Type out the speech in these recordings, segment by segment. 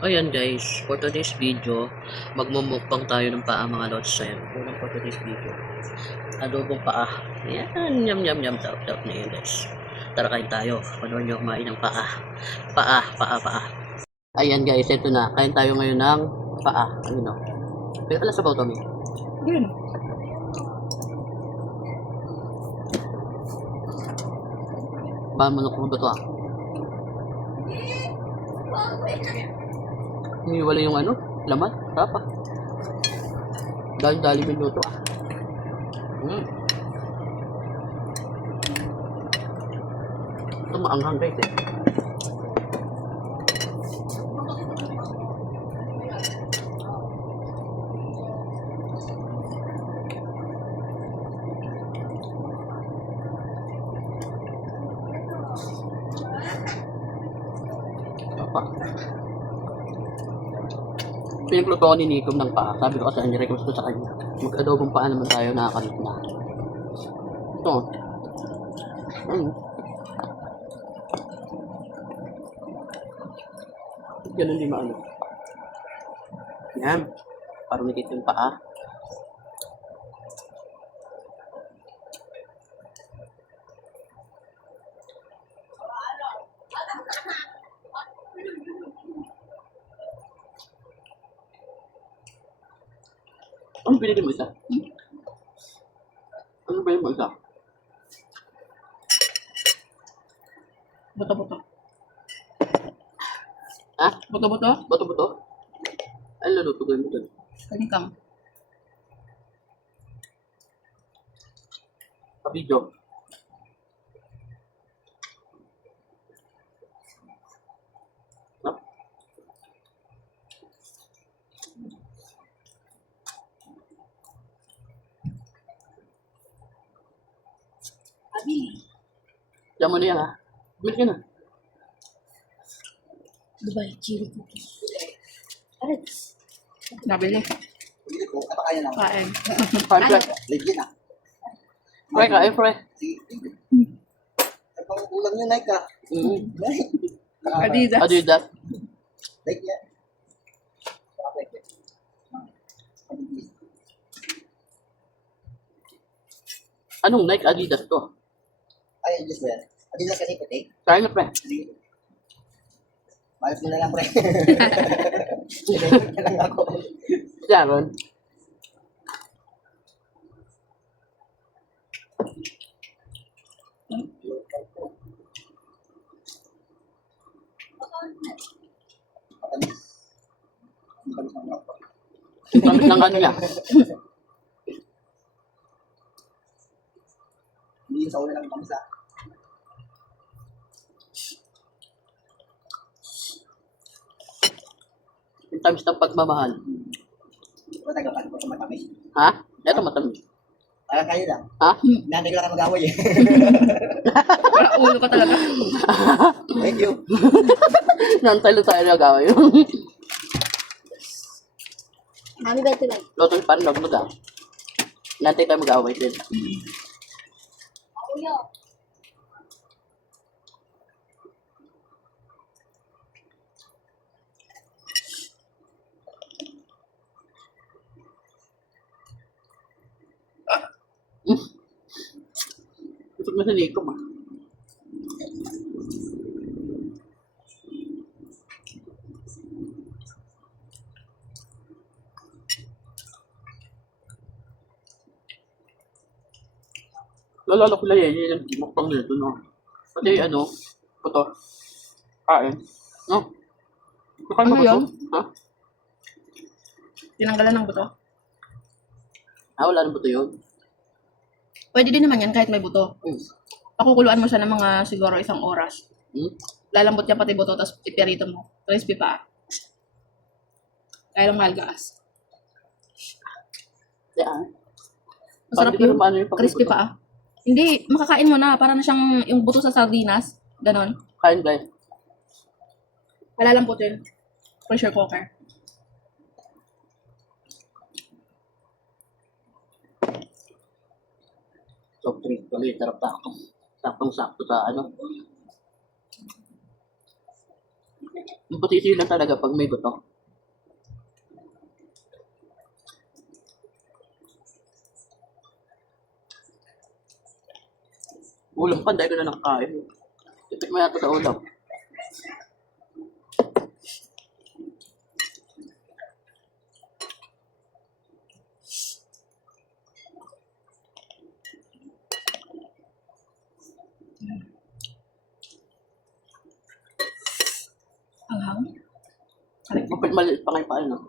Ayan guys, for today's video, magmumukbang tayo ng paa mga lods. Ayan, unang for today's video. Adobong paa. Ayan, yum yum yum, sarap sarap na yun guys. Tara kain tayo, panood nyo kumain ng paa. Paa. Ayan guys, ito na. Kain tayo ngayon ng paa. Ayun o. Pero alas sa Tommy. Yun. Baka manok ba ito ah? Hindi wala yung ano, laman, tapa. Dali minuto ah. Ito maanghang guys eh. Tapa. Pinagluto ko ni Nikom ng paa. Sabi ko kasi request ko sa kanya. Mag-adobong paa naman tayo, nakakalit na. Ito. Ganun din maano. Yan. Parang nakita yung paa. Ano pinili mo isa? Ano ba yung isa? Buto-buto. Ha? Buto-buto? Bato-bato? Ano luluto ko mo dun? Kanikang. Kapidyo. Ha? Diyan mo na yan ha? Bumili ka na. Dubai, chili cookies. Nabili. Hindi ko, kapakain lang. Kain. Fry. Legit na. Fry ka, fry. Ang pangulang nyo, Nike ah. Adidas. Adidas. Nike yan. Anong Nike Adidas to? Ay, Adidas ba yan? Adidas kasi puti. Kaya na pre. Sige. Malas mo na lang, pre. Sinigit na lang ako. Sharon. Matamis. Matamis ang ako. Gamit ng ano niya. Hindi yun sa ulo lang matamis ah. Yung tamis ng pagmamahal. Matagapan ko sa matamis. Ha? Ito matamis. Parang kayo lang. Ha? Nanay ko lang mag-away eh. Parang ulo ka talaga. Thank you. Nantay lang tayo nag-away. Mami ba ito lang? Loto yung panog mo da. Nantay tayo mag-away din. Gusto mo sa Nico ma. Lalala ko lang yun yung mukbang nito no. Pati ano, ito. Kain. No? Nakain mo Ano ba ito? yun? Ha? Tinanggalan ng buto. Ah, wala na ba ito yun? Pwede din naman yan kahit may buto. Hmm. Pakukuluan mo siya ng mga siguro 1 oras. Hmm? Lalambot yan pati buto, tapos ipirito mo. Crispy pa. Kaya lang mahal gas. Yan. Masarap Hindi ko yun. naman ano yung Crispy pagbuto. pa. Hindi, makakain mo na. Para na siyang yung buto sa sardinas. Ganon. Kain guys. Palalamputin. Pressure cooker. Soft drink tuloy, sarap sakto. Saktong-sakto sa ano. Ang pusisi lang talaga pag may buto. Ulam pa, dahil ko na nakakain. Tipik mo yata sa ulam. Ang hang. Correct. Maliit pa kayo pa ano.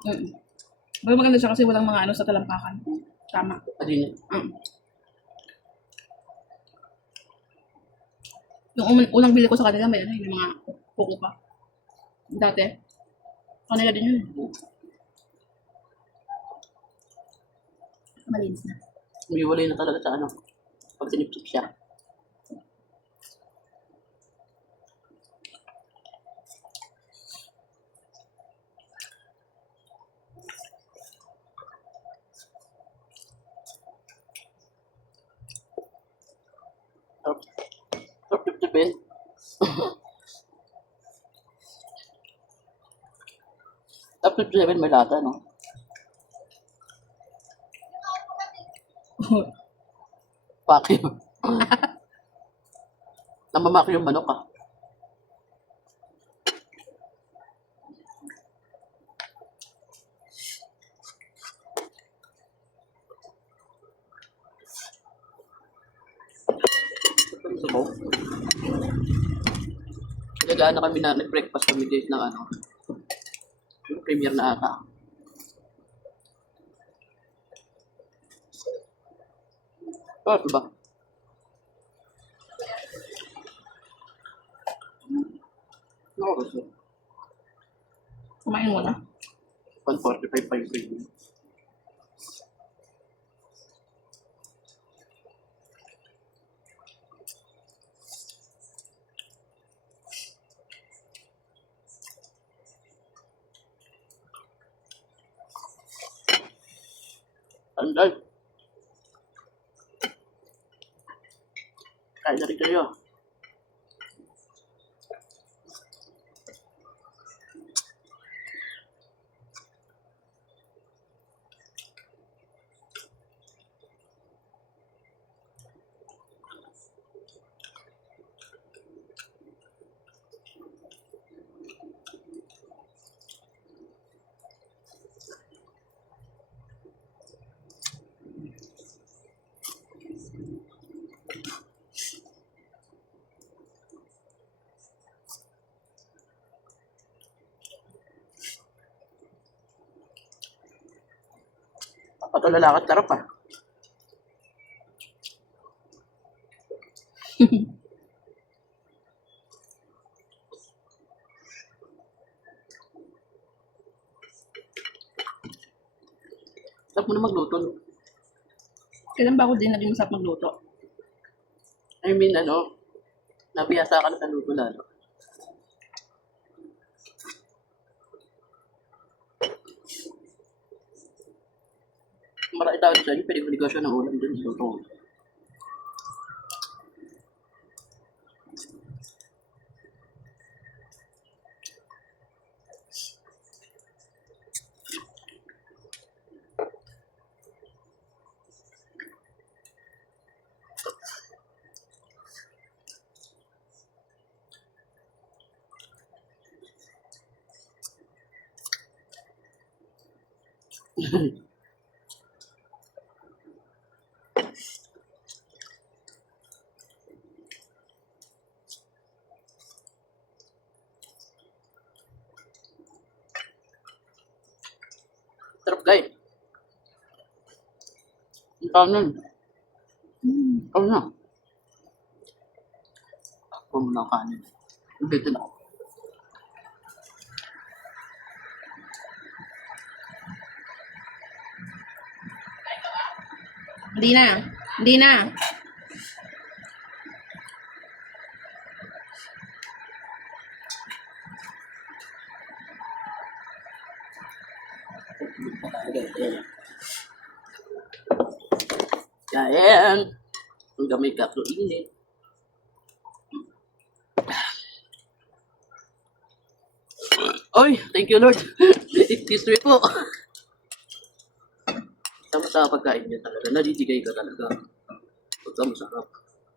Pero maganda siya kasi walang mga ano sa talampakan. Tama. Adin. Yung unang bili ko sa kanila, may ano, yung mga kuko pa. Dati. Kanila din yun. Malinis na. Umiwalay na talaga sa ano. Pag sinipsip siya. Sarap tipsipin. Sarap tipsipin, may lata, no? Paki. Namamaki yung manok, ah. Sabaw. Gagaan na kami na nag-breakfast kami guys ng ano. Yung premiere na ata. Ano ba? Ano ba siya? Kumain mo na. 145 pa yung premium. Andal. Kain na rin kayo. Patulalakad sarap, ah. Sarap mo na magluto. Kailan ba ako din naging masarap magluto? I mean, ano, nabiyasa ka na sa luto lalo. Marami tao sa inyo, pwede ko ng ulam dun sa luto. Sarap guys. Ang kanan. Ano na? Ako mo na kanin. Dito na. Hindi na. Hindi na. Kain. Ang gamay ka so init. Oy, thank you Lord. History po. Tama sa pagkain niya talaga. Nadidigay ka talaga. Pagka masarap.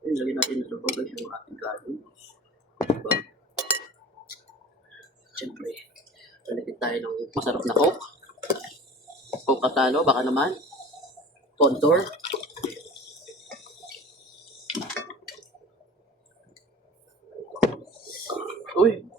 Ayun, lagyan natin sa pagkain yung ating kanin. Diba? Siyempre, lalagyan tayo ng masarap na coke. Coke katano, baka naman. Contour. Uy.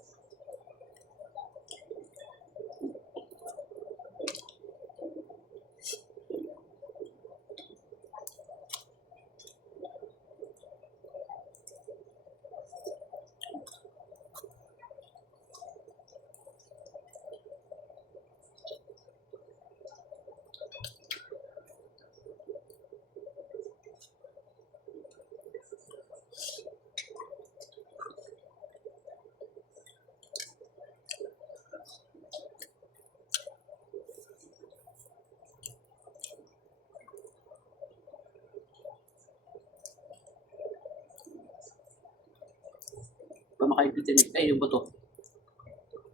Pamakaibigan niya. Ay, yung bato.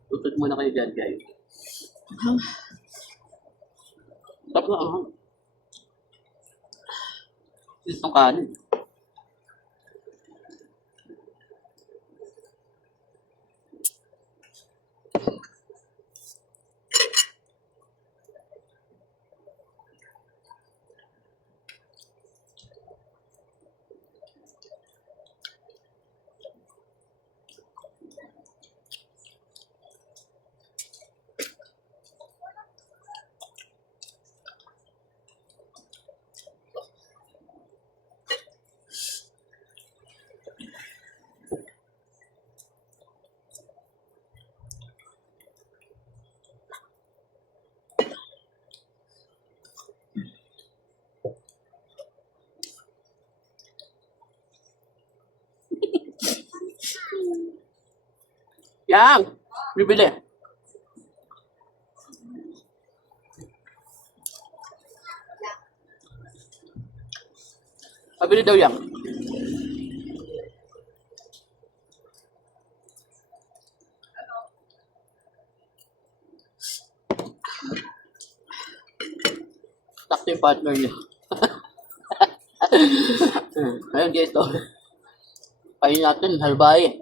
Tutod muna kayo dyan, guys. Tapos na, itong kanin. Yang! Bibili. Pabili daw yang. Takto yung partner niya. Ayun guys, to. Kain natin, halbaye.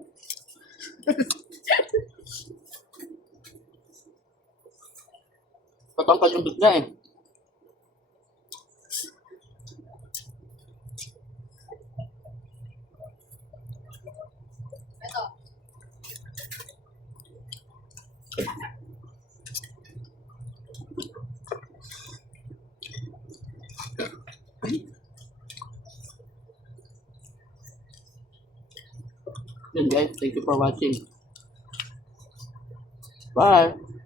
Patangkal yung bigla eh. Yun guys, thank you for watching. Bye!